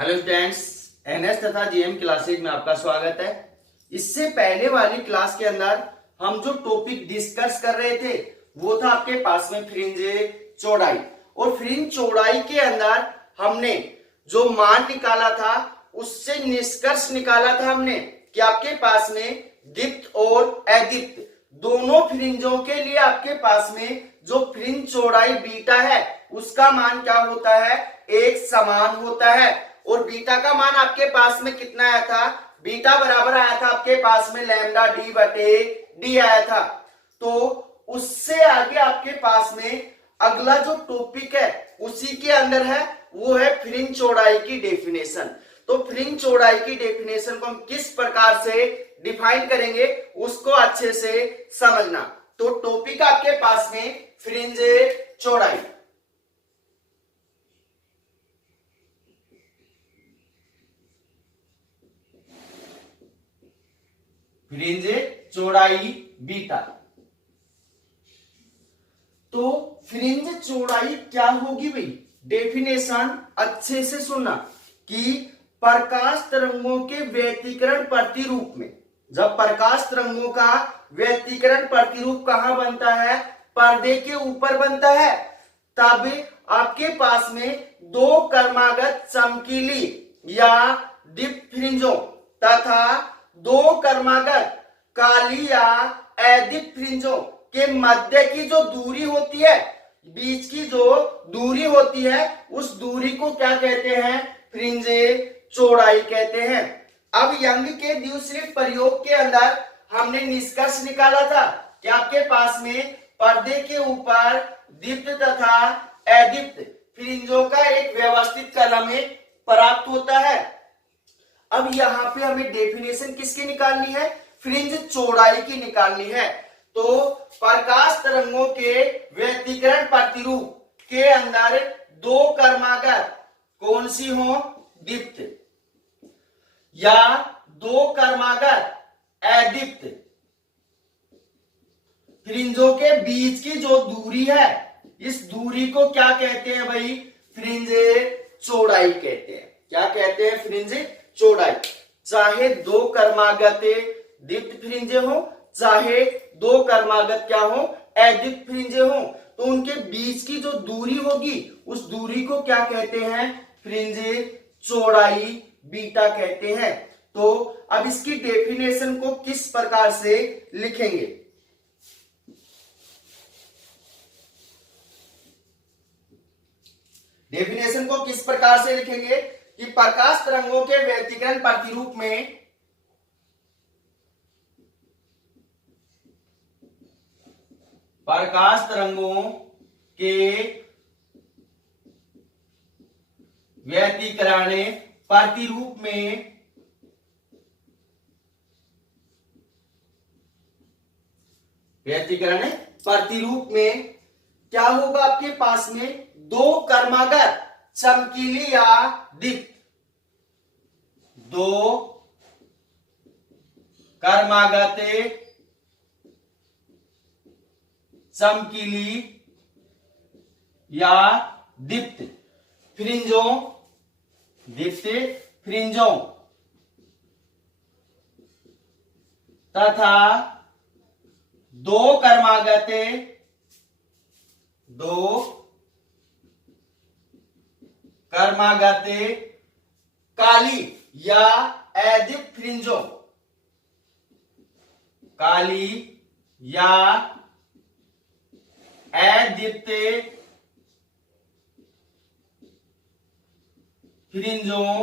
Hello students, NS तथा GM classes में आपका स्वागत है। इससे पहले वाली क्लास के अंदर हम जो टॉपिक डिस्कस कर रहे थे वो था आपके पास में फ्रिंज चौड़ाई। और फ्रिंज चौड़ाई के अंदर हमने जो मान निकाला था उससे निष्कर्ष निकाला था हमने कि आपके पास में दीप्त और अदीप्त दोनों फ्रिंजों के लिए आपके पास में जो फ्रिंज चौड़ाई बीटा है उसका मान क्या होता है, एक समान होता है। और बीटा का मान आपके पास में कितना आया था, बीटा बराबर आया था आपके पास में लैम्डा डी बटे डी आया था। तो उससे आगे आपके पास में अगला जो टॉपिक है उसी के अंदर है वो है फ्रिंज चौड़ाई की डेफिनेशन। तो फ्रिंज चौड़ाई की डेफिनेशन को हम किस प्रकार से डिफाइन करेंगे उसको अच्छे से समझना। तो टॉपिक आपके पास में फ्रिंज चौड़ाई। फ्रिंज चौड़ाई बीटा। तो फ्रिंज चौड़ाई क्या होगी भाई, डेफिनेशन अच्छे से सुनना कि प्रकाश तरंगों के व्यतिकरण प्रतिरूप में, जब प्रकाश तरंगों का व्यतिकरण प्रतिरूप कहां बनता है, पर्दे के ऊपर बनता है, तब आपके पास में दो क्रमागत चमकीली या दीप्त फ्रिंजों तथा दो क्रमागत काली या अदीप्त फ्रिंजों के मध्य की जो दूरी होती है, बीच की जो दूरी होती है, उस दूरी को क्या कहते हैं, फ्रिंज चौड़ाई कहते हैं। अब यंग के दूसरे प्रयोग के अंदर हमने निष्कर्ष निकाला था कि आपके पास में पर्दे के ऊपर दीप्त तथा अदीप्त फ्रिंजों का एक व्यवस्थित क्रम प्राप्त होता है। अब यहां पे हमें डेफिनेशन किसकी निकालनी है, फ्रिंज चौड़ाई की निकालनी है। तो प्रकाश तरंगों के व्यतिकरण प्रतिरूप के अंदर दो क्रमागत कौन सी हो, दीप्त या दो क्रमागत अदीप्त फ्रिंजों के बीच की जो दूरी है, इस दूरी को क्या कहते हैं भाई, फ्रिंज चौड़ाई कहते हैं। क्या कहते हैं, फ्रिंज चौड़ाई। चाहे दो क्रमागत दीप्त फ्रिंजे हो, चाहे दो क्रमागत क्या हो, अदीप्त फ्रिंजे हो, तो उनके बीच की जो दूरी होगी उस दूरी को क्या कहते हैं, फ्रिंज चौड़ाई बीटा कहते हैं। तो अब इसकी डेफिनेशन को किस प्रकार से लिखेंगे, डेफिनेशन को किस प्रकार से लिखेंगे कि प्रकाश तरंगों के व्यतिकरण प्रतिरूप में प्रकाश तरंगों के व्यतिकरण प्रतिरूप में व्यतिकरण प्रतिरूप में क्या होगा, आपके पास में दो क्रमागत चमकीली या दीप्त, दो क्रमागत चमकीली या दीप्त फ्रिंजों तथा दो क्रमागत काली या अदीप्त फ्रिंजों, काली या अदीप्त फ्रिंजों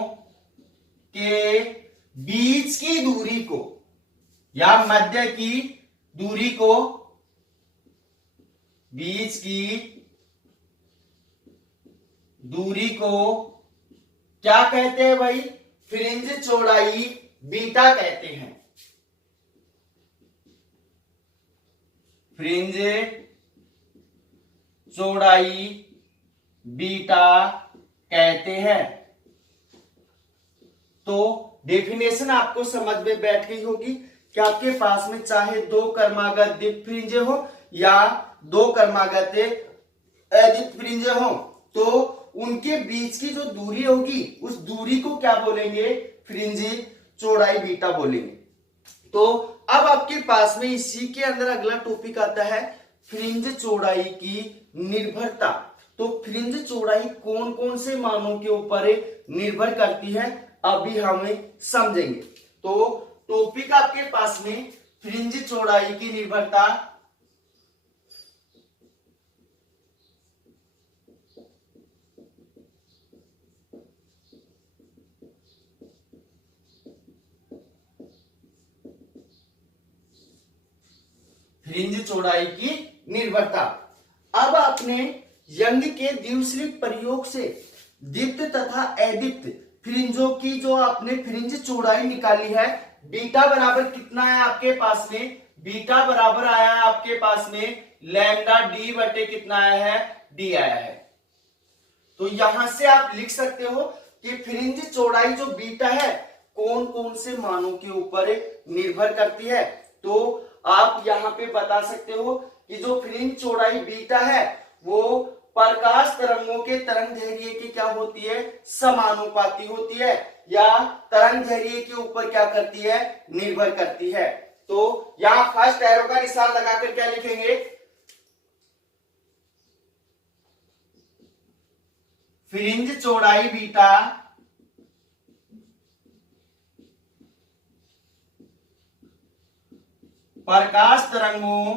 के बीच की दूरी को या मध्य की दूरी को, बीच की दूरी को क्या कहते हैं भाई, फ्रिंज चौड़ाई बीटा कहते हैं। फ्रिंज चौड़ाई बीटा कहते हैं। तो डेफिनेशन आपको समझ में बैठ गई होगी कि आपके पास में चाहे दो क्रमागत दीप्त फ्रिंजे हो या दो क्रमागत अदीप्त फ्रिंजे हो, तो उनके बीच की जो दूरी होगी उस दूरी को क्या बोलेंगे, फ्रिंज चौड़ाई बीटा बोलेंगे। तो अब आपके पास में इसी के अंदर अगला टॉपिक आता है फ्रिंज चौड़ाई की निर्भरता। तो फ्रिंज चौड़ाई कौन कौन से मानों के ऊपर निर्भर करती है अभी हमें समझेंगे। तो टॉपिक आपके पास में फ्रिंज चौड़ाई की निर्भरता, फ्रिंज चौड़ाई की निर्भरता। अब आपने यंग के द्विस्लिट प्रयोग से दीप्त तथा अदीप्त फ्रिंजों की जो आपने फ्रिंज चौड़ाई निकाली है, बीटा बराबर कितना है आपके पास में, बीटा बराबर आया है आपके पास में लैम्डा डी बटे कितना आया है, डी आया है। तो यहां से आप लिख सकते हो कि फ्रिंज चौड़ाई जो बीटा है कौन कौन से मानों के ऊपर निर्भर करती है। तो आप यहां पे बता सकते हो कि जो फ्रिंज चौड़ाई बीटा है वो प्रकाश तरंगों के तरंग दैर्घ्य की क्या होती है, समानुपाती होती है, या तरंग दैर्घ्य के ऊपर क्या करती है, निर्भर करती है। तो यहां फर्स्ट एरो का निशान लगाकर क्या लिखेंगे, फ्रिंज चौड़ाई बीटा प्रकाश तरंगों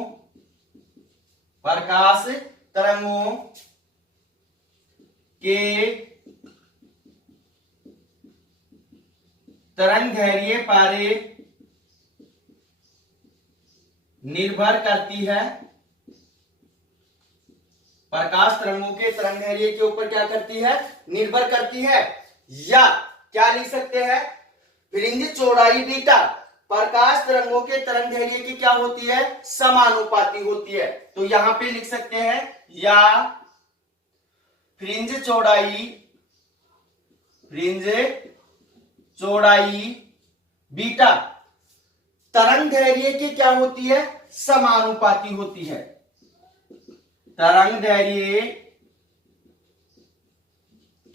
के तरंग दैर्घ्य पर निर्भर करती है, प्रकाश तरंगों के तरंग दैर्घ्य के ऊपर क्या करती है, निर्भर करती है। या क्या लिख सकते हैं, फ्रिंज चौड़ाई बीटा प्रकाश तरंगों के तरंग दैर्घ्य की क्या होती है, समानुपाती होती है। तो यहां पे लिख सकते हैं या फ्रिंज चौड़ाई बीटा तरंग दैर्घ्य की क्या होती है, समानुपाती होती है, तरंग दैर्घ्य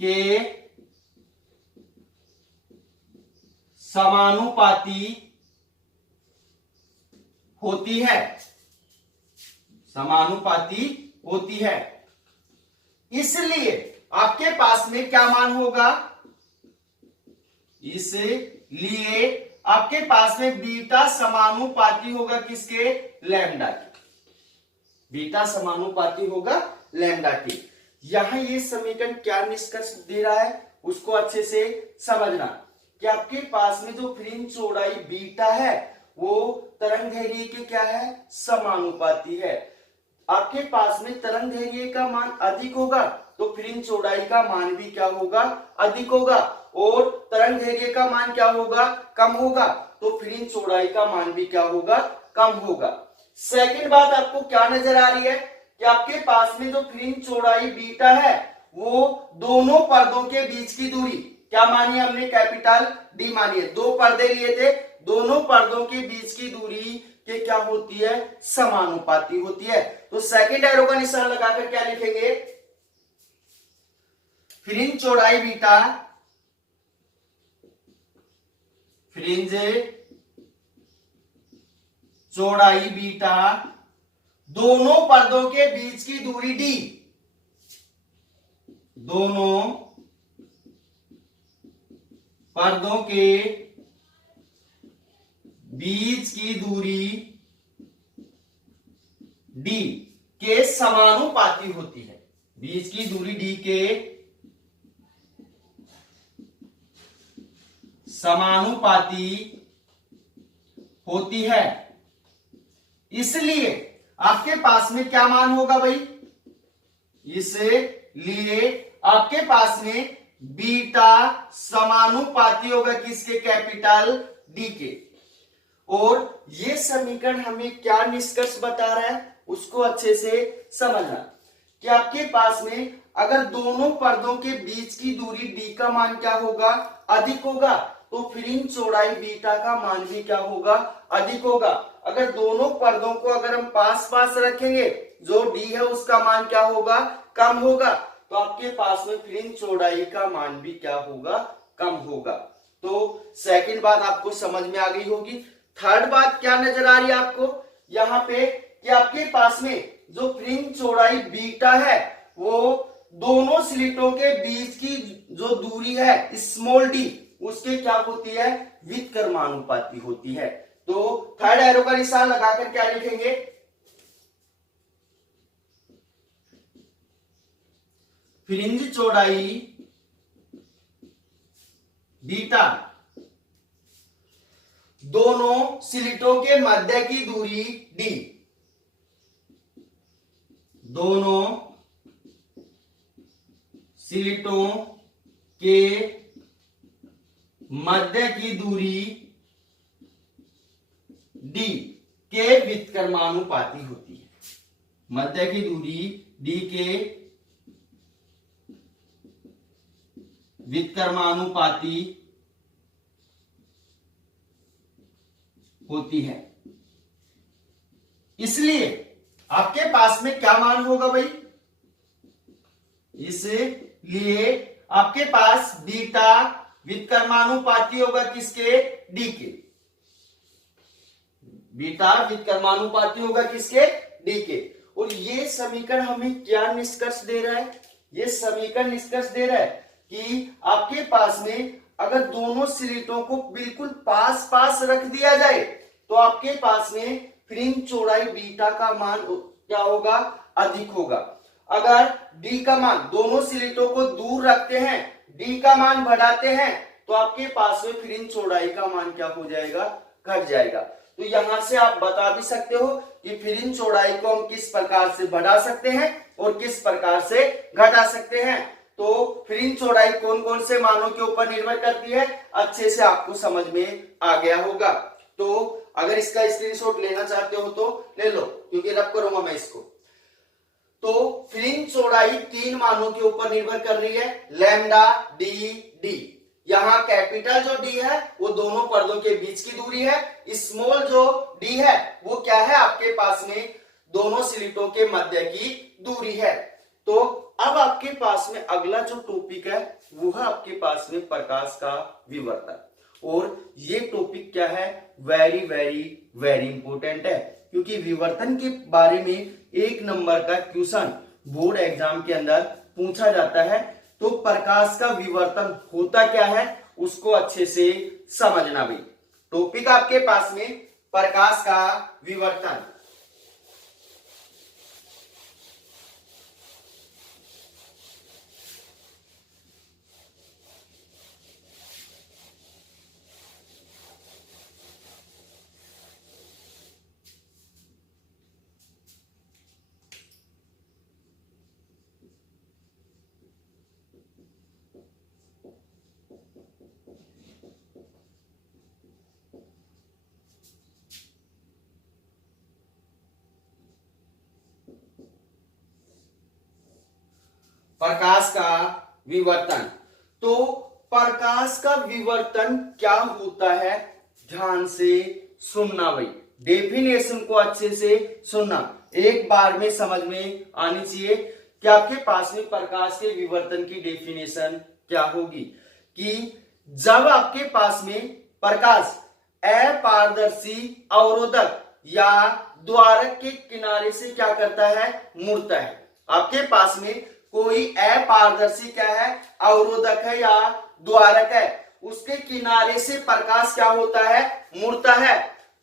के समानुपाती होती है, समानुपाती होती है। इसलिए आपके पास में क्या मान होगा, इसलिए आपके पास में बीटा समानुपाती होगा किसके, लैम्डा के, बीटा समानुपाती होगा लैम्डा के। यहां ये समीकरण क्या निष्कर्ष दे रहा है उसको अच्छे से समझना कि आपके पास में जो फ्रिंज चौड़ाई बीटा है वो तरंग दैर्घ्य के क्या है, समानुपाती है। आपके पास में तरंग दैर्घ्य का मान अधिक होगा तो फ्रिंज चौड़ाई का मान भी क्या होगा, अधिक होगा, और तरंग दैर्घ्य का मान क्या होगा, कम होगा, तो फ्रिंज चौड़ाई का मान भी क्या होगा, कम होगा। सेकंड बात आपको क्या नजर आ रही है कि आपके पास में जो फ्रिंज चौड़ाई बीटा है वो दोनों पर्दों के बीच की दूरी क्या मानी हमने, कैपिटल डी मानी है। दो पर्दे लिए थे, दोनों पर्दों के बीच की दूरी के क्या होती है, समानुपाती होती है। तो सेकंड एरो का निशान लगाकर क्या लिखेंगे, फ्रिंज चौड़ाई बीटा, फ्रिंज चौड़ाई बीटा दोनों पर्दों के बीच की दूरी डी, दोनों पर्दों के बीच की दूरी डी के समानुपाती होती है, बीच की दूरी डी के समानुपाती होती है। इसलिए आपके पास में क्या मान होगा भाई, इसलिए आपके पास में बीटा समानुपाती होगा किसके, कैपिटल डी के। और ये समीकरण हमें क्या निष्कर्ष बता रहा है उसको अच्छे से समझना कि आपके पास में अगर दोनों पर्दों के बीच की दूरी डी का मान क्या होगा, अधिक होगा, तो फ्रिंज चौड़ाई बीटा का मान भी क्या होगा, अधिक होगा। अगर दोनों पर्दों को अगर हम पास पास रखेंगे जो डी है उसका मान क्या होगा, कम होगा। तो आपके पास में फ्रिंज चौड़ाई का मान भी क्या होगा, कम होगा। तो सेकंड बात आपको समझ में आ गई होगी। थर्ड बात क्या नजर आ रही है आपको यहाँ पे कि आपके पास में जो फ्रिंज चौड़ाई बीटा है वो दोनों स्लिटों के बीच की जो दूरी है स्मॉल डी उसके क्या होती है, व्युत्क्रमानुपाती होती है। तो थर्ड एरो का निशान लगाकर क्या लिखेंगे, फ्रिंज चौड़ाई बीटा दोनों स्लिटों के मध्य की दूरी डी, दोनों स्लिटों के मध्य की दूरी डी के व्युत्क्रमानुपाती होती है। मध्य की दूरी डी के व्युत्क्रमानुपाती होती है। इसलिए आपके पास में क्या मान होगा भाई, इसलिए आपके पास बीटा व्युत्क्रमानुपाती होगा किसके, डी के। बीटा व्युत्क्रमानुपाती होगा किसके, डी के। और ये समीकरण हमें क्या निष्कर्ष दे रहा है, ये समीकरण निष्कर्ष दे रहा है कि आपके पास में अगर दोनों स्लिटों को बिल्कुल पास पास रख दिया जाए तो आपके पास में फ्रिंज चौड़ाई बीटा का मान क्या होगा, अधिक होगा। अगर डी का मान, दोनों स्लिटों को दूर रखते हैं, डी का मान बढ़ाते हैं तो आपके पास में फ्रिंज चौड़ाई का मान क्या हो जाएगा, घट जाएगा। तो यहां से आप बता भी सकते हो कि फ्रिंज चौड़ाई को हम किस प्रकार से बढ़ा सकते हैं और किस प्रकार से घटा सकते हैं। तो फ्रिंज चौड़ाई कौन कौन से मानों के ऊपर निर्भर करती है, अच्छे से आपको समझ में आ गया होगा। तो अगर इसका स्क्रीनशॉट लेना चाहते हो तो ले लो, क्योंकि रब करूंगा मैं इसको। तो फ्रिंज चौड़ाई 3 मानों के ऊपर निर्भर कर रही है, लैम्डा, डी, डी। यहाँ कैपिटल जो डी है वो दोनों पर्दों के बीच की दूरी है, स्मॉल जो डी है वो क्या है, आपके पास में दोनों स्लिटों के मध्य की दूरी है। तो अब आपके पास में अगला जो टॉपिक है वो है आपके पास में प्रकाश का विवर्तन। और ये टॉपिक क्या है, वेरी वेरी वेरी इंपॉर्टेंट है, क्योंकि विवर्तन के बारे में 1 नंबर का क्वेश्चन बोर्ड एग्जाम के अंदर पूछा जाता है। तो प्रकाश का विवर्तन होता क्या है उसको अच्छे से समझना भी। टॉपिक आपके पास में प्रकाश का विवर्तन। प्रकाश का विवर्तन। तो प्रकाश का विवर्तन क्या होता है, ध्यान से सुनना भाई, डेफिनेशन को अच्छे से सुनना, एक बार में समझ में आनी चाहिए कि आपके पास में प्रकाश के विवर्तन की डेफिनेशन क्या होगी। कि जब आपके पास में प्रकाश अपारदर्शी अवरोधक या द्वारक के किनारे से क्या करता है, मुड़ता है। आपके पास में कोई अपारदर्शी क्या है, अवरोधक है या द्वारक है, उसके किनारे से प्रकाश क्या होता है, मुड़ता है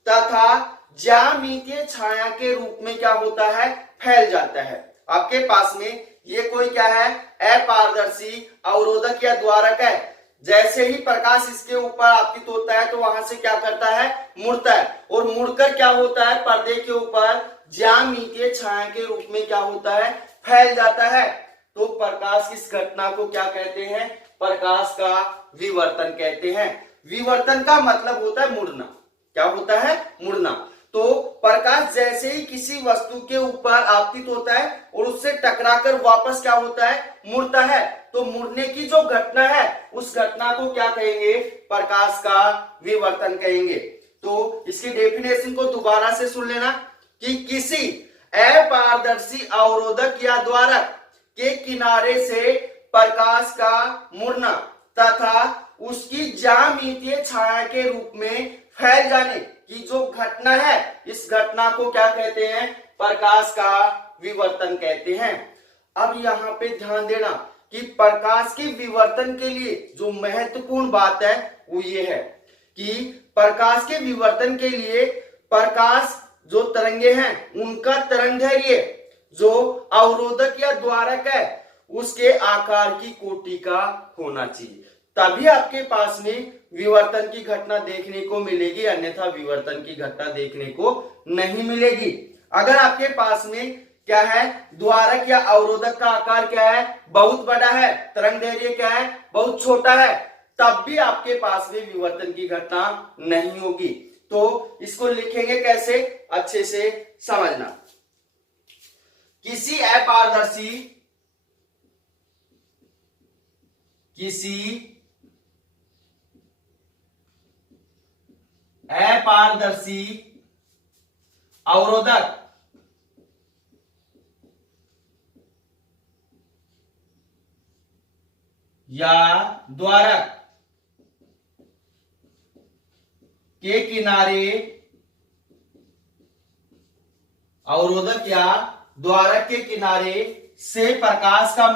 तथा ज्यामितीय छाया के रूप में क्या होता है, फैल जाता है। आपके पास में ये कोई क्या है, अपारदर्शी अवरोधक या द्वारक है। जैसे ही प्रकाश इसके ऊपर आपतित होता है तो वहां से क्या करता है, मुड़ता है, और मुड़कर क्या होता है, पर्दे के ऊपर ज्यामितीय छाया के रूप में क्या होता है, फैल जाता है। तो प्रकाश इस घटना को क्या कहते हैं, प्रकाश का विवर्तन कहते हैं। विवर्तन का मतलब होता है मुड़ना। क्या होता है, मुड़ना। तो प्रकाश जैसे ही किसी वस्तु के ऊपर आपतित होता है और उससे टकराकर वापस क्या होता है, मुड़ता है। तो मुड़ने की जो घटना है उस घटना को क्या कहेंगे, प्रकाश का विवर्तन कहेंगे। तो इसकी डेफिनेशन को दोबारा से सुन लेना कि किसी अपारदर्शी अवरोधक या द्वारक के किनारे से प्रकाश का मुड़ना तथा उसकी ज्यामितीय छाया के रूप में फैल जाने की जो घटना है, इस घटना को क्या कहते हैं? प्रकाश का विवर्तन कहते हैं। अब यहाँ पे ध्यान देना कि प्रकाश के विवर्तन के लिए जो महत्वपूर्ण बात है वो ये है कि प्रकाश के विवर्तन के लिए प्रकाश जो तरंगे हैं उनका तरंगदैर्घ्य जो अवरोधक या द्वारक है उसके आकार की कोटि का होना चाहिए, तभी आपके पास में विवर्तन की घटना देखने को मिलेगी, अन्यथा विवर्तन की घटना देखने को नहीं मिलेगी। अगर आपके पास में क्या है, द्वारक या अवरोधक का आकार क्या है, बहुत बड़ा है, तरंगदैर्घ्य क्या है, बहुत छोटा है, तब भी आपके पास में विवर्तन की घटना नहीं होगी। तो इसको लिखेंगे कैसे, अच्छे से समझना। किसी अपारदर्शी अवरोधक या द्वारक के किनारे, अवरोधक या द्वारक के किनारे से प्रकाश का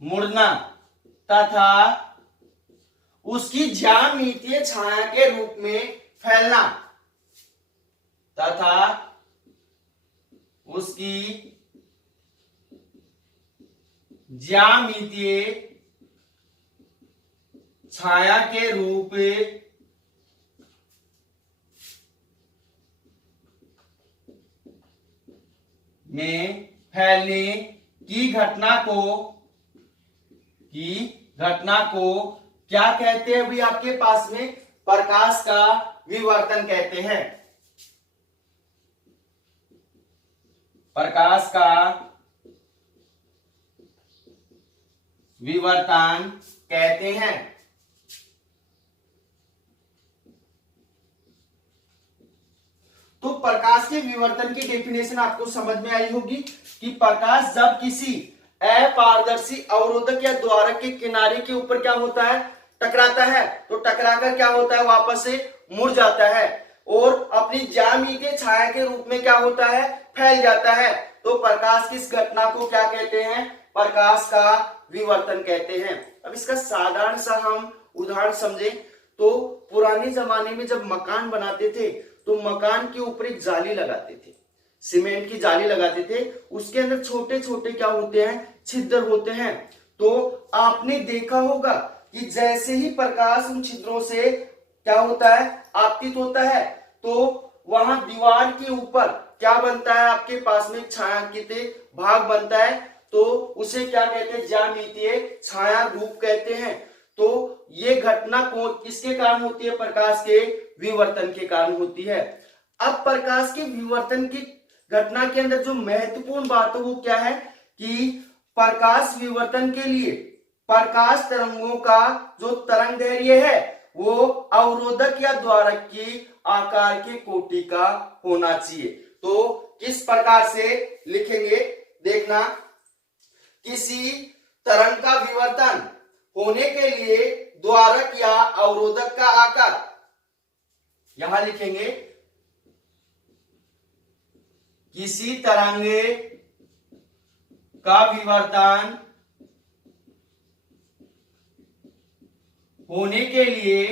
मुड़ना तथा उसकी ज्यामितीय छाया के रूप में फैलना तथा उसकी ज्यामितीय छाया के रूप में फैलने की घटना को क्या कहते हैं? अभी आपके पास में प्रकाश का विवर्तन कहते हैं। प्रकाश का विवर्तन कहते हैं। तो प्रकाश के विवर्तन की डेफिनेशन आपको समझ में आई होगी कि प्रकाश जब किसी अपारदर्शी अवरोधक या द्वारक के किनारे के ऊपर क्या होता है, टकराता है, तो टकराकर क्या होता है, वापस से मुड़ जाता है और अपनी ज्यामितीय छाया के रूप में क्या होता है, फैल जाता है। तो प्रकाश की इस घटना को क्या कहते हैं? प्रकाश का विवर्तन कहते हैं। अब इसका साधारण सा हम उदाहरण समझें तो पुराने जमाने में जब मकान बनाते थे तो मकान के ऊपर एक जाली लगाते थे, सीमेंट की जाली लगाते थे, उसके अंदर छोटे छोटे क्या होते हैं, छिद्र होते हैं। तो आपने देखा होगा कि जैसे ही प्रकाश उन छिद्रों से क्या होता है, आपतित होता है, तो वहां दीवार के ऊपर क्या बनता है, आपके पास में छायांकित भाग बनता है, तो उसे क्या कहते हैं, ज्यामितीय छाया रूप कहते हैं। तो ये घटना को किसके कारण होती है? प्रकाश के विवर्तन के कारण होती है। अब प्रकाश के विवर्तन की घटना के अंदर जो महत्वपूर्ण बात है वो क्या है कि प्रकाश विवर्तन के लिए प्रकाश तरंगों का जो तरंगदैर्घ्य है वो अवरोधक या द्वारक की आकार की कोटि का होना चाहिए। तो किस प्रकार से लिखेंगे देखना, किसी तरंग का विवर्तन होने के लिए द्वारक या अवरोधक का आकार, यहां लिखेंगे किसी तरंग का विवर्तन होने के लिए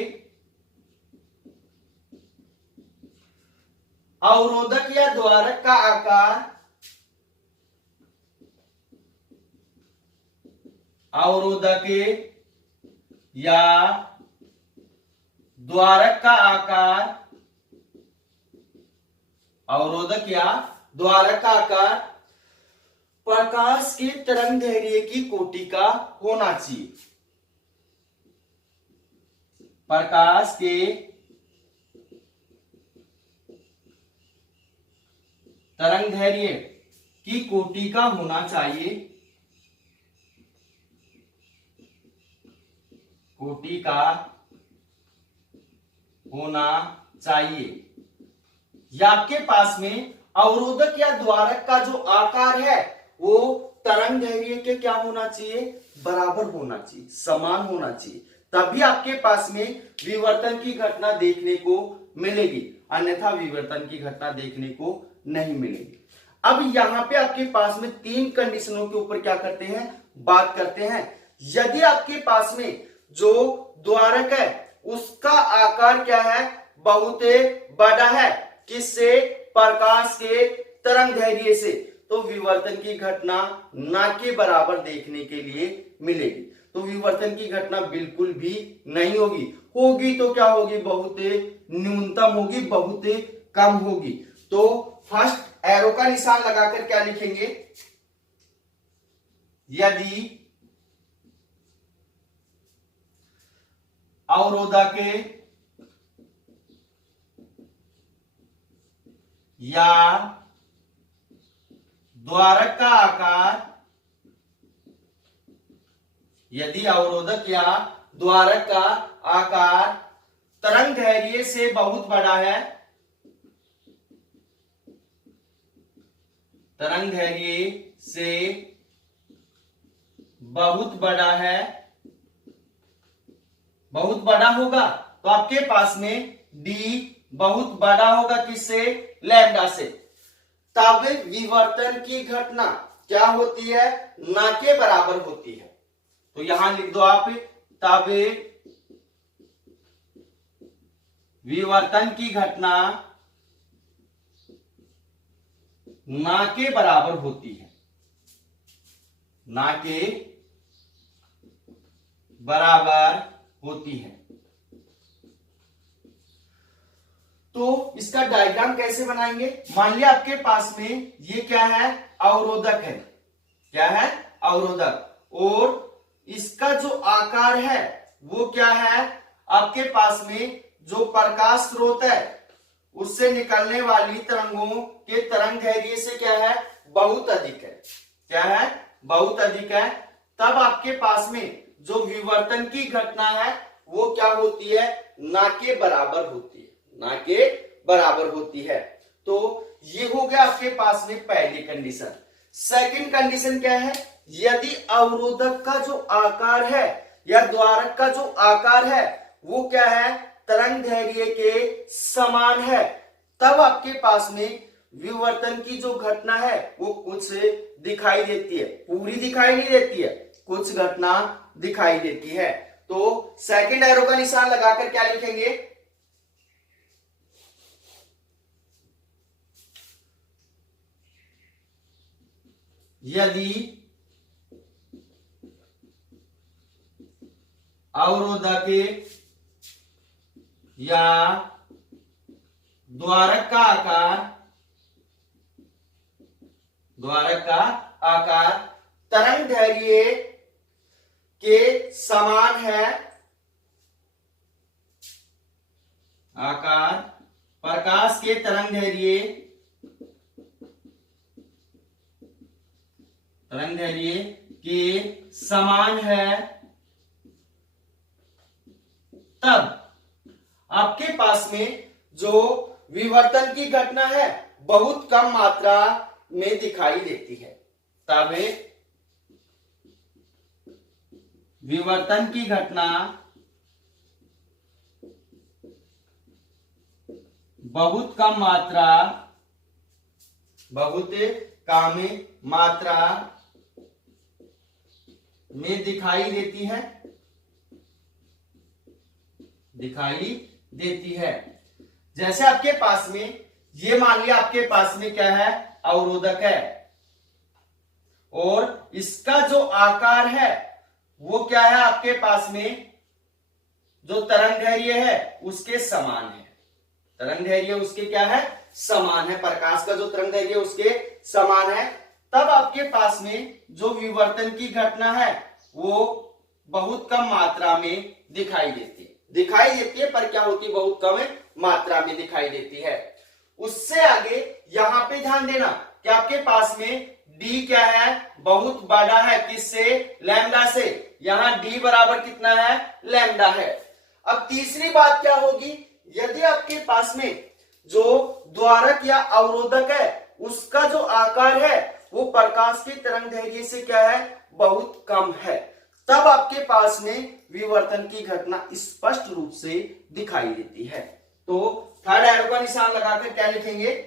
अवरोधक या द्वारक का आकार, अवरोधक या द्वारक का आकार, अवरोधक या द्वारक का आकार प्रकाश के तरंगदैर्घ्य की कोटि का होना चाहिए। प्रकाश के तरंगदैर्घ्य की कोटि का होना चाहिए, कोटि का होना चाहिए। या आपके पास में अवरोधक या द्वारक का जो आकार है वो तरंग दैर्घ्य के क्या होना चाहिए, बराबर होना चाहिए, समान होना चाहिए, तभी आपके पास में विवर्तन की घटना देखने को मिलेगी, अन्यथा विवर्तन की घटना देखने को नहीं मिलेगी। अब यहां पे आपके पास में तीन कंडीशनों के ऊपर क्या करते हैं, बात करते हैं। यदि आपके पास में जो द्वारक है उसका आकार क्या है, बहुत बड़ा है, किससे, प्रकाश के तरंग दैर्घ्य से, तो विवर्तन की घटना ना के बराबर देखने के लिए मिलेगी। तो विवर्तन की घटना बिल्कुल भी नहीं होगी, होगी तो क्या होगी, बहुत न्यूनतम होगी, बहुत कम होगी। तो फर्स्ट एरो का निशान लगाकर क्या लिखेंगे, यदि अवरोधक या द्वारक का आकार, यदि अवरोधक या द्वारक का आकार तरंग दैर्घ्य से बहुत बड़ा है, तरंग दैर्घ्य से बहुत बड़ा है, बहुत बड़ा होगा, तो आपके पास में d बहुत बड़ा होगा, किससे, लैम्डा से, तब विवर्तन की घटना क्या होती है, ना के बराबर होती है। तो यहां लिख दो आप, तब विवर्तन की घटना ना के बराबर होती है, ना के बराबर होती है। तो इसका डायग्राम कैसे बनाएंगे, मान लिया आपके पास में ये क्या है, अवरोधक है, क्या है, अवरोधक, और इसका जो आकार है वो क्या है, आपके पास में जो प्रकाश स्रोत है उससे निकलने वाली तरंगों के तरंग दैर्घ्य से क्या है, बहुत अधिक है, क्या है, बहुत अधिक है, तब आपके पास में जो विवर्तन की घटना है वो क्या होती है, ना के बराबर होती है, ना के बराबर होती है। तो ये हो गया आपके पास में पहली कंडीशन। सेकंड कंडीशन क्या है, यदि अवरोधक का जो आकार है या द्वारक का जो आकार है वो क्या है, तरंग दैर्घ्य के समान है, तब आपके पास में विवर्तन की जो घटना है वो कुछ दिखाई देती है, पूरी दिखाई नहीं देती है, कुछ घटना दिखाई देती है। तो सेकंड एरो का निशान लगाकर क्या लिखेंगे, यदि अवरोधक या द्वारक का आकार, द्वारक का आकार तरंग दैर्घ्य के समान है, आकार प्रकाश के तरंग दैर्घ्य, तरंग दैर्घ्य के समान है, तब आपके पास में जो विवर्तन की घटना है बहुत कम मात्रा में दिखाई देती है, तब विवर्तन की घटना बहुत कम मात्रा, बहुत कम मात्रा में दिखाई देती है, दिखाई देती है। जैसे आपके पास में ये मान लिया आपके पास में क्या है, अवरोधक है, और इसका जो आकार है वो क्या है, आपके पास में जो तरंग दैर्घ्य है उसके समान है, तरंग दैर्घ्य उसके क्या है, समान है, प्रकाश का जो तरंग दैर्घ्य उसके समान है, तब आपके पास में जो विवर्तन की घटना है वो बहुत कम मात्रा में दिखाई देती है, दिखाई देती है, पर क्या होती है, बहुत कम मात्रा में दिखाई देती है। उससे आगे यहां पे ध्यान देना कि आपके पास में d क्या है, बहुत बड़ा है, किससे, लैम्डा से, यहां d बराबर कितना है, लैम्डा है। अब तीसरी बात क्या होगी, यदि आपके पास में जो द्वारक या अवरोधक है उसका जो आकार है वो प्रकाश के तरंग दैर्घ्य से क्या है, बहुत कम है, तब आपके पास में विवर्तन की घटना स्पष्ट रूप से दिखाई देती है। तो थर्ड एरो का निशान लगाकर क्या लिखेंगे,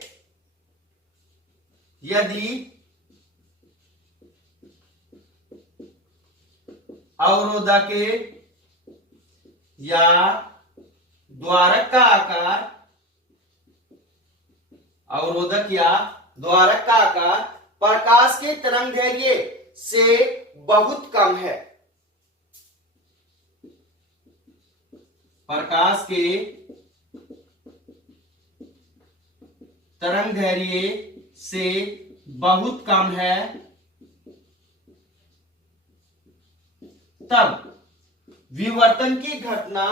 यदि अवरोधक या द्वारक का आकार, अवरोधक या द्वारक का आकार प्रकाश के तरंग दैर्घ्य से बहुत कम है, प्रकाश के तरंग दैर्घ्य से बहुत कम है, तब विवर्तन की घटना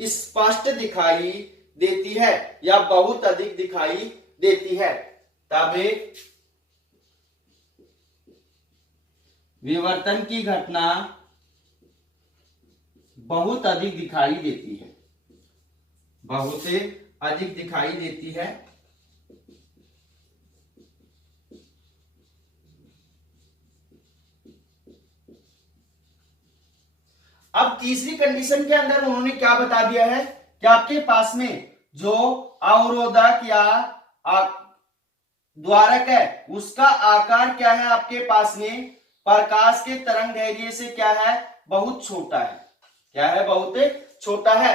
स्पष्ट दिखाई देती है या बहुत अधिक दिखाई देती है, तब विवर्तन की घटना बहुत अधिक दिखाई देती है, बहुत अधिक दिखाई देती है। अब तीसरी कंडीशन के अंदर उन्होंने क्या बता दिया है कि आपके पास में जो अवरोधक या द्वारक है उसका आकार क्या है, आपके पास में प्रकाश के तरंग दैर्घ्य से क्या है, बहुत छोटा है, क्या है, बहुत छोटा है,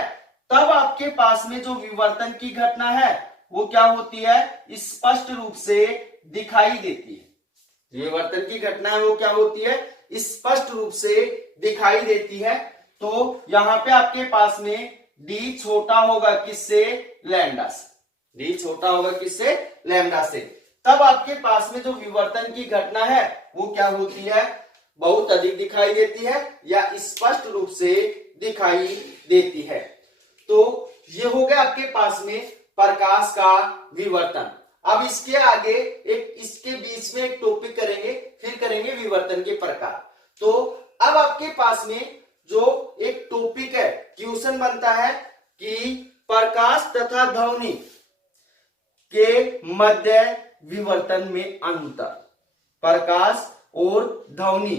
तब आपके पास में जो विवर्तन की घटना है वो क्या होती है, स्पष्ट रूप से दिखाई देती है। विवर्तन की घटना है वो क्या होती है, स्पष्ट रूप से दिखाई देती है। तो यहां पे आपके पास में डी छोटा होगा किससे, लैम्डा से, डी छोटा होगा किससे, लैम्डा से, तब आपके पास में जो विवर्तन की घटना है वो क्या होती है, बहुत अधिक दिखाई देती है या स्पष्ट रूप से दिखाई देती है। तो ये हो गया आपके पास में प्रकाश का विवर्तन। अब इसके आगे एक इसके बीच में एक टॉपिक करेंगे, फिर करेंगे विवर्तन के प्रकार। तो अब आपके पास में जो एक टॉपिक है, क्वेश्चन बनता है कि प्रकाश तथा ध्वनि के मध्य विवर्तन में अंतर, प्रकाश और ध्वनि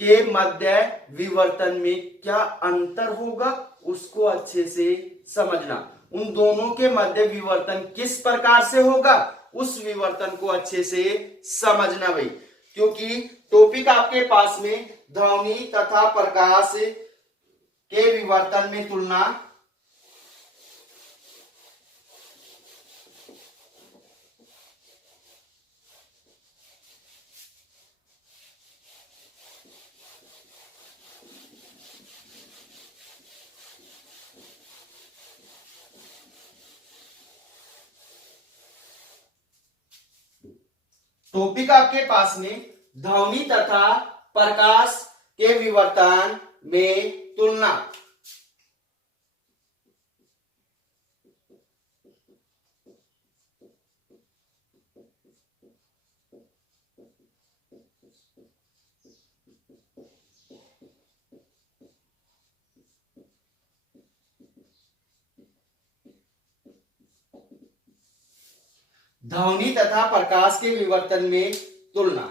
के मध्य विवर्तन में क्या अंतर होगा उसको अच्छे से समझना। उन दोनों के मध्य विवर्तन किस प्रकार से होगा उस विवर्तन को अच्छे से समझना भाई, क्योंकि टॉपिक आपके पास में ध्वनि तथा प्रकाश के विवर्तन में तुलना, टॉपिक आपके पास में ध्वनि तथा प्रकाश के विवर्तन में तुलना। ध्वनि तथा प्रकाश के विवर्तन में तुलना,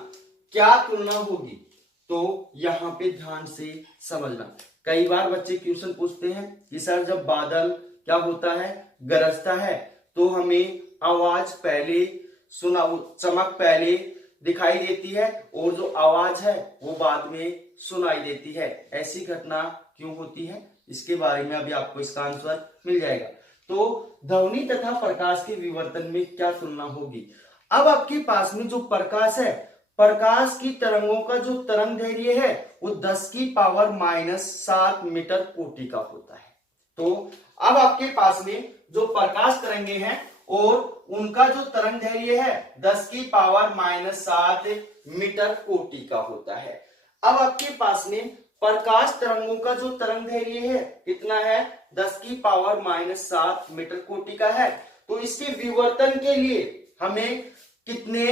क्या तुलना होगी, तो यहां पे ध्यान से समझना। कई बार बच्चे क्वेश्चन पूछते हैं कि सर जब बादल क्या होता है, गरजता है, तो हमें आवाज पहले सुना, चमक पहले दिखाई देती है और जो आवाज है वो बाद में सुनाई देती है, ऐसी घटना क्यों होती है, इसके बारे में अभी आपको इसका आंसर मिल जाएगा। तो ध्वनि तथा प्रकाश के विवर्तन में क्या तुलना होगी। अब आपके पास में जो प्रकाश है, प्रकाश की तरंगों का जो तरंग दैर्घ्य है वो 10 की पावर -7 मीटर कोटि का होता है। तो अब आपके पास में जो प्रकाश तरंगे हैं और उनका जो तरंग दैर्घ्य है 10 की पावर -7 मीटर कोटि का होता है। अब आपके पास में प्रकाश तरंगों का जो तरंग दैर्घ्य है कितना है, 10 की पावर -7 मीटर कोटि का है। तो इसके विवर्तन के लिए हमें कितने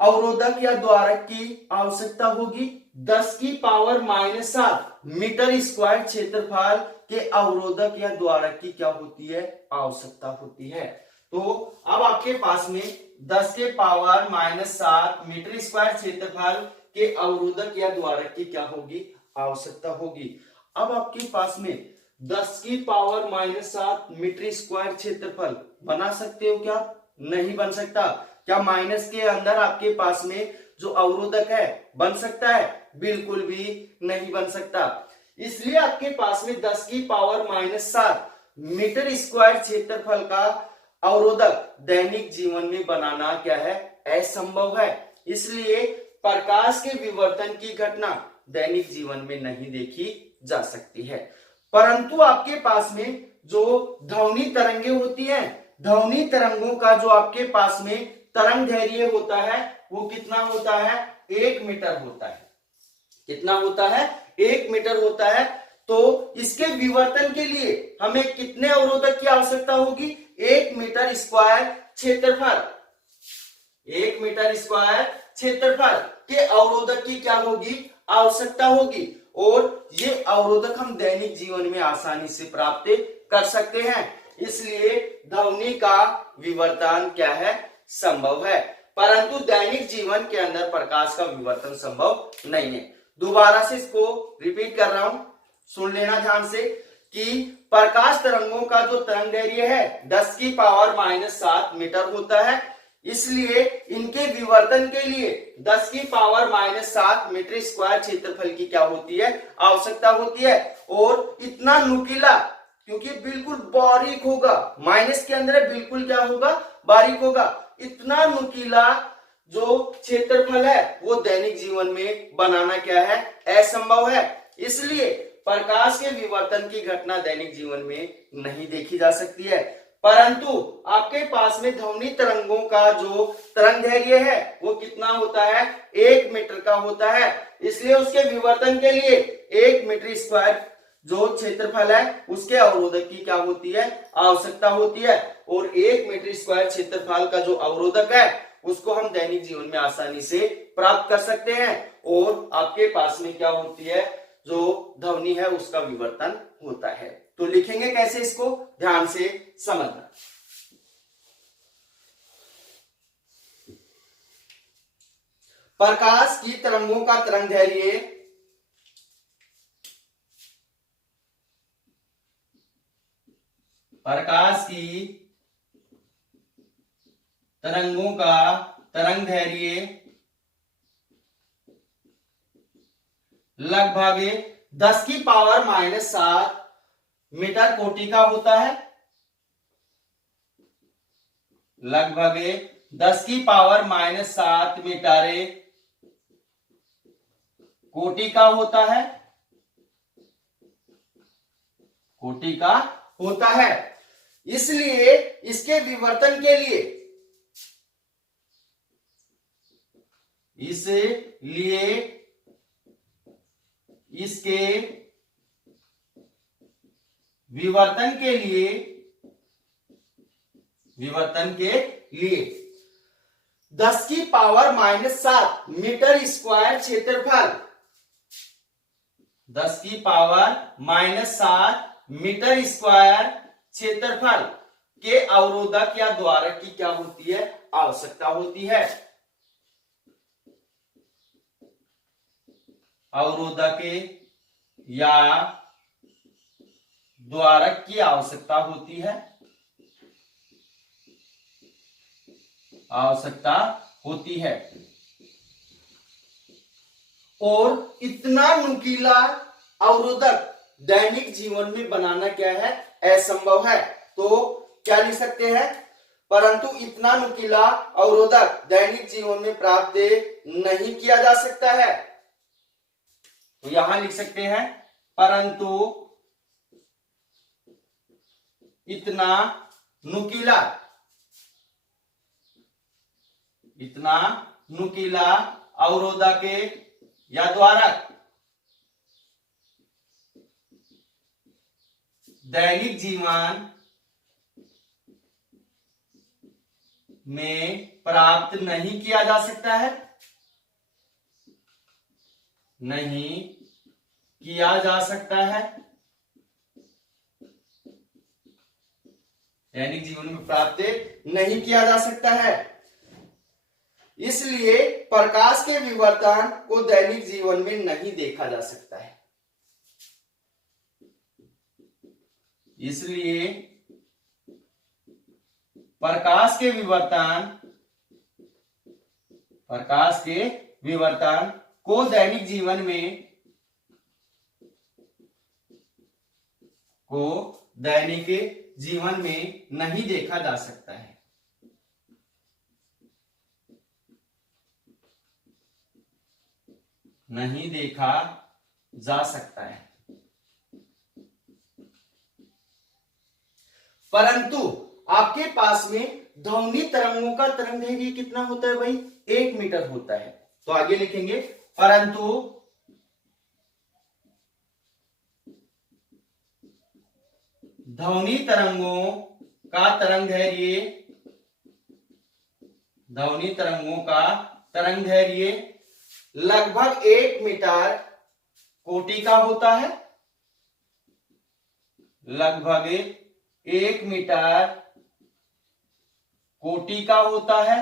अवरोधक या द्वारक की आवश्यकता होगी, 10 की पावर -7 मीटर स्क्वायर क्षेत्रफल के अवरोधक या द्वारक की क्या होती है, आवश्यकता होती है। तो अब आपके पास में 10 के पावर -7 मीटर स्क्वायर क्षेत्रफल के अवरोधक या द्वारक की क्या होगी, आवश्यकता होगी। अब आपके पास में 10 की पावर -7 मीटर स्क्वायर क्षेत्रफल बना सकते हो क्या? नहीं बन सकता। क्या माइनस के अंदर आपके पास में जो अवरोधक है बन सकता है? बिल्कुल भी नहीं बन सकता। इसलिए आपके पास में 10 की पावर -7 मीटर स्क्वायर क्षेत्रफल का अवरोधक दैनिक जीवन में बनाना क्या है, असंभव है। इसलिए प्रकाश के विवर्तन की घटना दैनिक जीवन में नहीं देखी जा सकती है। परंतु आपके पास में जो ध्वनि तरंगे होती हैं, ध्वनि तरंगों का जो आपके पास में तरंग दैर्घ्य होता है वो कितना होता है, 1 मीटर होता है। कितना होता है, 1 मीटर होता है। तो इसके विवर्तन के लिए हमें कितने अवरोधक की आवश्यकता होगी, 1 मीटर स्क्वायर क्षेत्रफल, 1 मीटर स्क्वायर क्षेत्रफल के अवरोधक की क्या होगी, आवश्यकता होगी। और ये अवरोधक हम दैनिक जीवन में आसानी से प्राप्त कर सकते हैं। इसलिए ध्वनि का विवर्तन क्या है, संभव है। परंतु दैनिक जीवन के अंदर प्रकाश का विवर्तन संभव नहीं है। दोबारा से इसको रिपीट कर रहा हूं, सुन लेना ध्यान से कि प्रकाश तरंगों का जो तरंग दैर्घ्य है 10 की पावर -7 मीटर होता है। इसलिए इनके विवर्तन के लिए 10 की पावर -7 मीटर स्क्वायर क्षेत्रफल की क्या होती है, आवश्यकता होती है। और इतना नुकीला, क्योंकि बिल्कुल बारीक होगा, माइनस के अंदर बिल्कुल क्या होगा, बारीक होगा। इतना नुकीला जो क्षेत्रफल है वो दैनिक जीवन में बनाना क्या है, असंभव है। इसलिए प्रकाश के विवर्तन की घटना दैनिक जीवन में नहीं देखी जा सकती है। परंतु आपके पास में ध्वनि तरंगों का जो तरंग दैर्घ्य है वो कितना होता है, 1 मीटर का होता है। इसलिए उसके विवर्तन के लिए 1 मीटर स्क्वायर जो क्षेत्रफल है उसके अवरोधक की क्या होती है, आवश्यकता होती है। और 1 मीटर स्क्वायर क्षेत्रफल का जो अवरोधक है उसको हम दैनिक जीवन में आसानी से प्राप्त कर सकते हैं। और आपके पास में क्या होती है, जो ध्वनि है उसका विवर्तन होता है। तो लिखेंगे कैसे, इसको ध्यान से समझना। प्रकाश की तरंगों का तरंग दैर्घ्य प्रकाश की तरंगों का तरंग दैर्घ्य लगभग 10 की पावर -7 मीटर कोटि का होता है। लगभग 10 की पावर -7 मीटर कोटि का होता है, कोटि का होता है। इसलिए इसके विवर्तन के लिए, इसलिए इसके विवर्तन के लिए 10 की पावर -7 मीटर स्क्वायर क्षेत्रफल, 10 की पावर -7 मीटर स्क्वायर क्षेत्रफल के अवरोधक या द्वारक की क्या होती है, आवश्यकता होती है। अवरोधक या द्वारक की आवश्यकता होती है, आवश्यकता होती है। और इतना नुकीला अवरोधक दैनिक जीवन में बनाना क्या है, असंभव है। तो क्या लिख सकते हैं, परंतु इतना नुकीला अवरोधक दैनिक जीवन में प्राप्त नहीं किया जा सकता है। तो यहां लिख सकते हैं, परंतु इतना नुकीला अवरोधक या द्वारक दैनिक जीवन में प्राप्त नहीं किया जा सकता है, नहीं किया जा सकता है। दैनिक जीवन में प्राप्त नहीं किया जा सकता है। इसलिए प्रकाश के विवर्तन को दैनिक जीवन में नहीं देखा जा सकता है। इसलिए प्रकाश के विवर्तन को दैनिक जीवन में नहीं देखा जा सकता है। नहीं देखा जा सकता है। परंतु आपके पास में ध्वनि तरंगों का तरंगदैर्घ्य कितना होता है भाई? 1 मीटर होता है। तो आगे लिखेंगे परंतु ध्वनि तरंगों का तरंगदैर्घ्य लगभग 1 मीटर कोटि का होता है। लगभग 1 मीटर कोटि का होता है।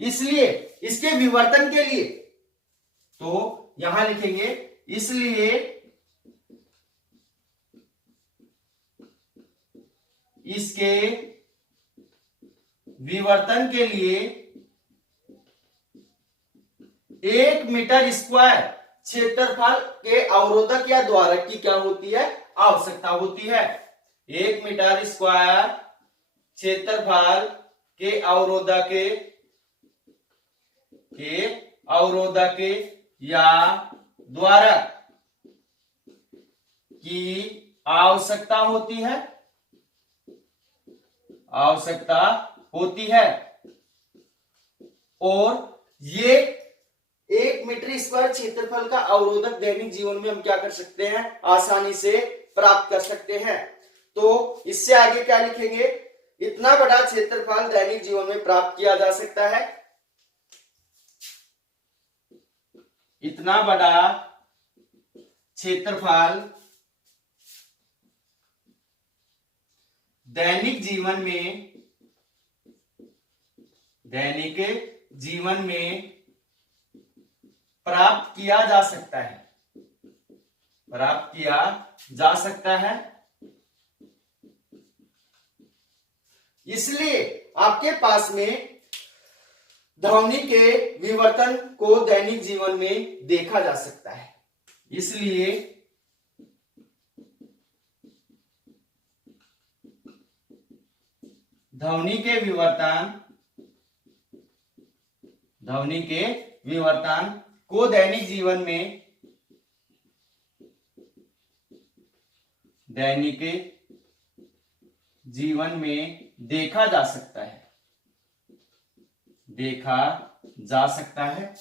इसलिए इसके विवर्तन के लिए तो यहां लिखेंगे, इसलिए इसके विवर्तन के लिए 1 मीटर स्क्वायर क्षेत्रफल के अवरोधक या द्वारक की क्या होती है? आवश्यकता होती है। 1 मीटर स्क्वायर क्षेत्रफल के अवरोधक या द्वारक की आवश्यकता होती है। और ये 1 मीटर स्क्वायर क्षेत्रफल का अवरोधक दैनिक जीवन में हम क्या कर सकते हैं? आसानी से प्राप्त कर सकते हैं। तो इससे आगे क्या लिखेंगे? इतना बड़ा क्षेत्रफल दैनिक जीवन में प्राप्त किया जा सकता है। इतना बड़ा क्षेत्रफल दैनिक जीवन में प्राप्त किया जा सकता है। इसलिए आपके पास में ध्वनि के विवर्तन को दैनिक जीवन में देखा जा सकता है। इसलिए ध्वनि के विवर्तन को दैनिक जीवन में देखा जा सकता है।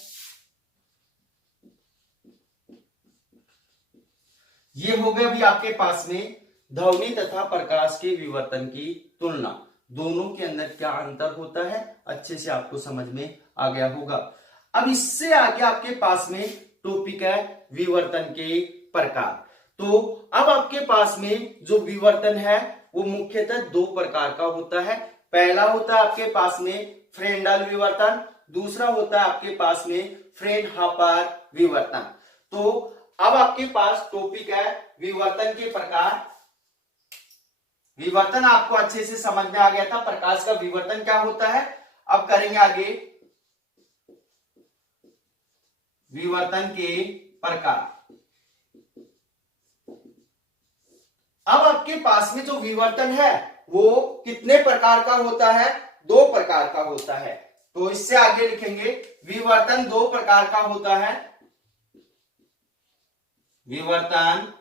ये हो गया भी आपके पास में ध्वनि तथा प्रकाश के विवर्तन की तुलना, दोनों के अंदर क्या अंतर होता है अच्छे से आपको समझ में आ गया होगा। अब इससे आगे आपके पास में टॉपिक है विवर्तन के प्रकार। तो अब आपके पास में जो विवर्तन है वो मुख्यतः 2 प्रकार का होता है। पहला होता है आपके पास में फ्रेंडल विवर्तन, दूसरा होता है आपके पास में फ्रेनहाफर विवर्तन। तो अब आपके पास टॉपिक है विवर्तन के प्रकार। विवर्तन आपको अच्छे से समझ में आ गया था, प्रकाश का विवर्तन क्या होता है। अब करेंगे आगे विवर्तन के प्रकार। अब आपके पास में जो विवर्तन है वो कितने प्रकार का होता है? 2 प्रकार का होता है। तो इससे आगे लिखेंगे विवर्तन 2 प्रकार का होता है। विवर्तन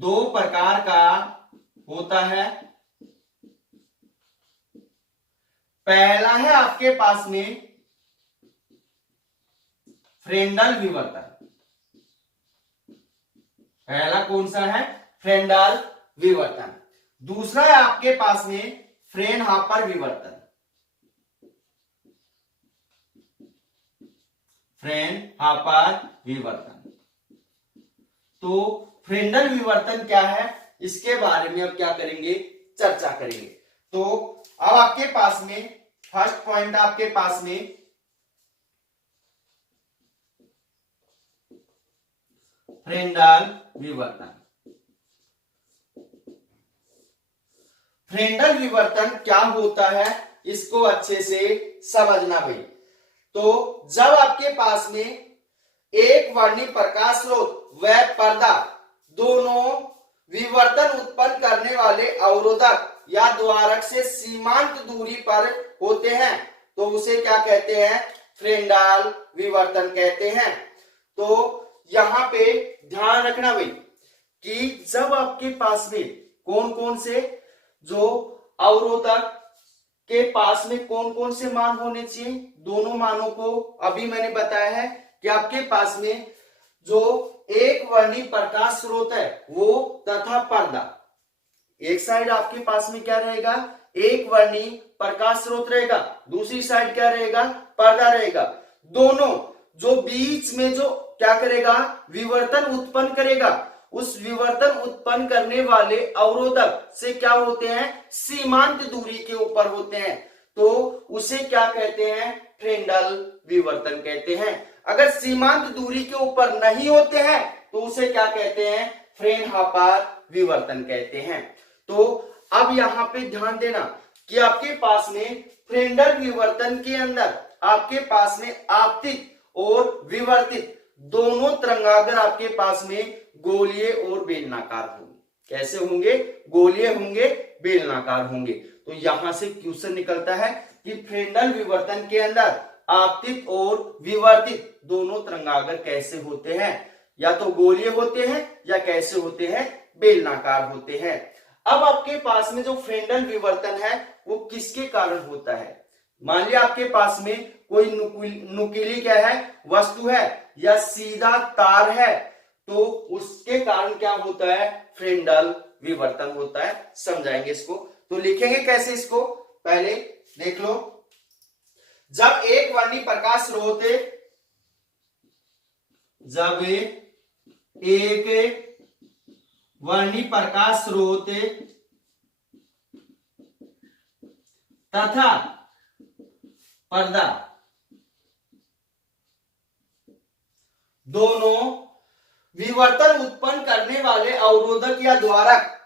2 प्रकार का होता है। पहला है आपके पास में फ्रेंडल विवर्तन। पहला कौन सा है? फ्रेंडल विवर्तन। दूसरा है आपके पास में फ्रेनहाफर विवर्तन। फ्रेनहाफर विवर्तन। तो फ्रेंडल विवर्तन क्या है इसके बारे में अब क्या करेंगे, चर्चा करेंगे। तो अब आपके पास में फर्स्ट पॉइंट आपके पास में फ्रेंडल विवर्तन। फ्रेंडल विवर्तन क्या होता है इसको अच्छे से समझना भाई। तो जब आपके पास में एक वर्णी प्रकाश स्रोत व पर्दा दोनों विवर्तन उत्पन्न करने वाले अवरोधक या द्वारक से सीमांत दूरी पर होते हैं तो उसे क्या कहते हैं, फ्रेंडल विवर्तन कहते हैं। तो यहां पे ध्यान रखना भाई कि जब आपके पास में कौन कौन से जो अवरोधक के पास में कौन कौन से मान होने चाहिए, दोनों मानों को अभी मैंने बताया है कि आपके पास में जो एक वर्णी प्रकाश स्रोत है वो तथा पर्दा, एक साइड आपके पास में क्या रहेगा, एक वर्णी प्रकाश स्रोत रहेगा, दूसरी साइड क्या रहेगा, पर्दा रहेगा। दोनों जो बीच में जो क्या करेगा, विवर्तन उत्पन्न करेगा, उस विवर्तन उत्पन्न करने वाले अवरोधक से क्या होते हैं, सीमांत दूरी के ऊपर होते हैं तो उसे क्या कहते हैं, फ्रेंडल विवर्तन कहते हैं। अगर सीमांत दूरी के ऊपर नहीं होते हैं तो उसे क्या कहते हैं, फ्रेनहोफर विवर्तन कहते हैं। तो अब यहां पे ध्यान देना कि आपके पास में फ्रेंडल विवर्तन के अंदर आपके पास में आपतित और विवर्तित दोनों तरंगाग्र आपके पास में गोलीय और बेलनाकार होंगे। कैसे होंगे, गोलीय होंगे, बेलनाकार होंगे। तो यहां से क्वेश्चन निकलता है कि फ्रेंडल विवर्तन के अंदर आपतित और विवर्तित दोनों तरंगाग्र कैसे होते हैं, या तो गोलीय होते हैं या कैसे होते हैं, बेलनाकार होते हैं। अब आपके पास में जो फ्रेंडल विवर्तन है वो किसके कारण होता है, मान लिया आपके पास में कोई नुकीली क्या है, वस्तु है या सीधा तार है तो उसके कारण क्या होता है, फ्रेंडल विवर्तन होता है। समझाएंगे इसको, तो लिखेंगे कैसे इसको, पहले देख लो। जब एक वर्णी प्रकाश स्रोत, जब एक वर्णी प्रकाश स्रोत तथा पर्दा दोनों विवर्तन उत्पन्न करने वाले अवरोधक या द्वारक,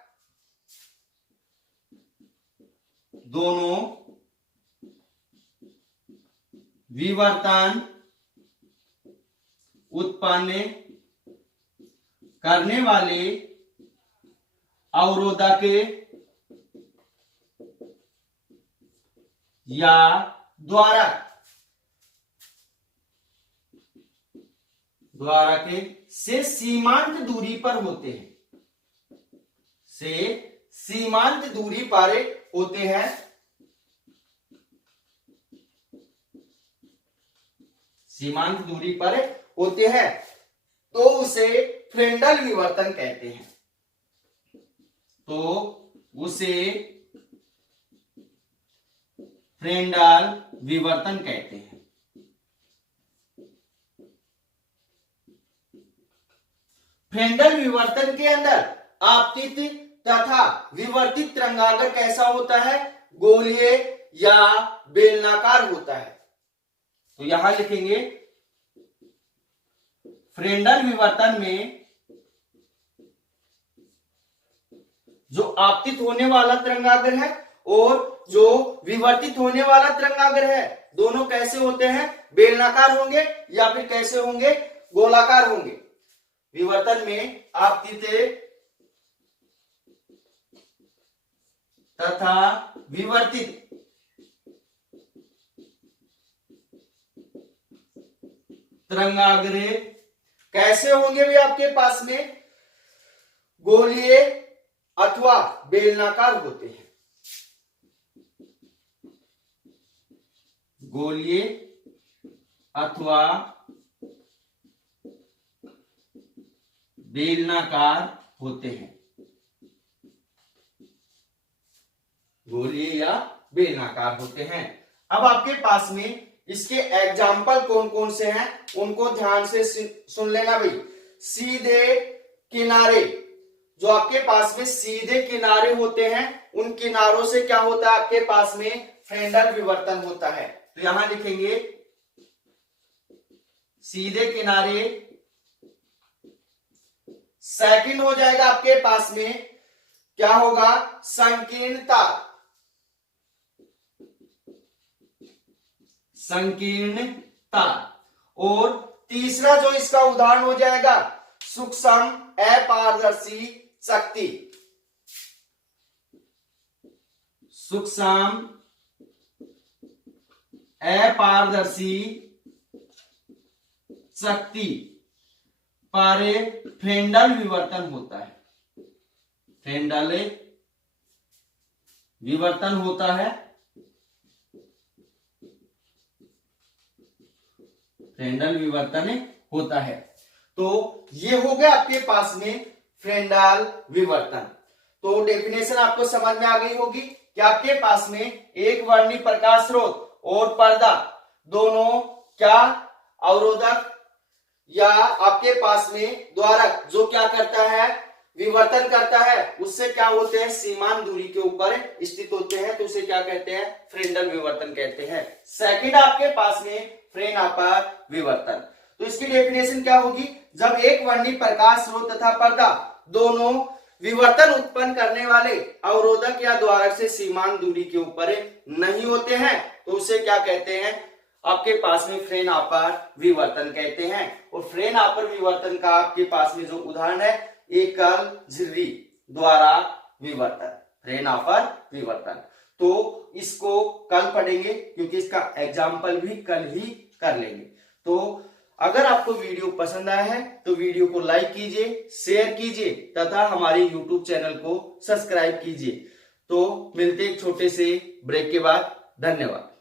दोनों विवर्तन उत्पन्न करने वाले अवरोधक या द्वारक से सीमांत दूरी पर होते हैं, से सीमांत दूरी पर होते हैं, सीमांत दूरी पर होते हैं तो उसे फ्रेंडल विवर्तन कहते हैं। तो उसे फ्रेंडल विवर्तन कहते हैं। फ्रेंडल विवर्तन के अंदर आपतित तथा विवर्तित तरंगाग्र कैसा होता है, गोलीय या बेलनाकार होता है। तो यहां लिखेंगे फ्रेंडल विवर्तन में जो आपतित होने वाला तरंगाग्र है और जो विवर्तित होने वाला तरंगाग्र है दोनों कैसे होते हैं, बेलनाकार होंगे या फिर कैसे होंगे, गोलाकार होंगे। विवर्तन में आपतित तथा विवर्तित तरंगाग्र कैसे होंगे भी आपके पास में, गोलीय अथवा बेलनाकार होते हैं। गोलीय अथवा बेलनाकार होते हैं, गोलीय या बेलनाकार होते हैं। अब आपके पास में इसके एग्जाम्पल कौन कौन से हैं उनको ध्यान से सुन लेना भाई। सीधे किनारे, जो आपके पास में सीधे किनारे होते हैं, उन किनारों से क्या होता है आपके पास में फ्रेंडल विवर्तन होता है। तो यहां लिखेंगे सीधे किनारे। सेकंड हो जाएगा आपके पास में क्या होगा, संकीर्णता। संकीर्णता। और तीसरा जो इसका उदाहरण हो जाएगा, सूक्ष्म अपारदर्शी शक्ति। सूक्ष्म अपारदर्शी शक्ति पर फ्रेंडल विवर्तन होता है। फ्रेंडल विवर्तन होता है। फ्रेंडल विवर्तन होता है। तो ये हो गया आपके पास में फ्रेंडल विवर्तन। तो डेफिनेशन आपको समझ में आ गई होगी कि आपके पास में एक वर्णी प्रकाश स्रोत और पर्दा दोनों क्या अवरोधक या आपके पास में द्वारक जो क्या करता है, विवर्तन करता है, उससे क्या होते हैं, सीमांत दूरी के ऊपर स्थित होते हैं, तो उसे क्या कहते हैं, फ्रेंडल विवर्तन कहते हैं। सेकंड आपके पास में फ्रेन-अपर विवर्तन। तो इसकी डेफिनेशन क्या होगी, जब एक वर्णी प्रकाश स्रोत तथा पर्दा दोनों विवर्तन उत्पन्न करने वाले अवरोधक या द्वारक से सीमांत दूरी के ऊपर नहीं होते हैं, तो उसे क्या कहते हैं, आपके पास में फ्रेन-अपर विवर्तन कहते हैं। और फ्रेन-अपर विवर्तन का आपके पास में जो उदाहरण है, एकल झिर्री द्वारा विवर्तन, फ्रेन-अपर विवर्तन। तो इसको कल पढ़ेंगे क्योंकि इसका एग्जाम्पल भी कल ही कर लेंगे। तो अगर आपको वीडियो पसंद आया है तो वीडियो को लाइक कीजिए, शेयर कीजिए तथा हमारे YouTube चैनल को सब्सक्राइब कीजिए। तो मिलते एक छोटे से ब्रेक के बाद। धन्यवाद।